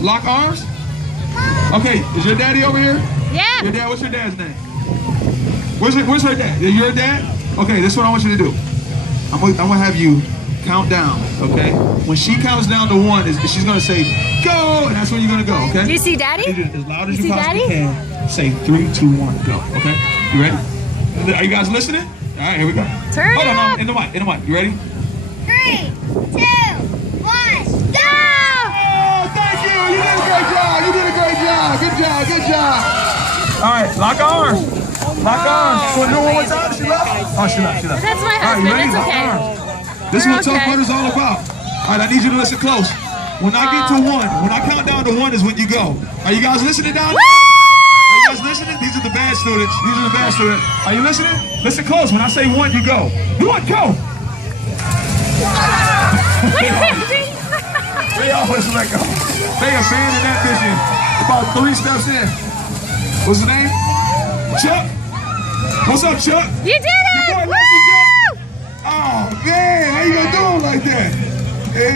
Lock arms? Okay, is your daddy over here? Yeah. Your dad, what's your dad's name? Where's her dad? Is your dad? Okay, this is what I want you to do. I'm gonna have you count down, okay? When she counts down to 1, she's gonna say, go, and that's when you're gonna go, okay? Do you see Daddy? As loud as you see possibly Daddy? can. Say 3, 2, 1, go, okay? You ready? Are you guys listening? All right, here we go. Turn Hold it on, up. no, in the mic. You ready? 3, 2, 1, go! Oh, thank you. You did a great job. Good job. All right, lock arms. Lock arms. Want to do it one more time? She left? Oh, she left. That's my All right, you husband. ready? It's Lock okay. arms. This is We're what Tough okay. Mudder's all about. All right, I need you to listen close. When I get to 1, when I count down to 1 is when you go. Are you guys listening down there? Are you guys listening? These are the bad students. Are you listening? Listen close. When I say 1, you go. 1, go. They always let go. They abandoned that vision about 3 steps in. What's his name? Chuck. What's up, Chuck? You did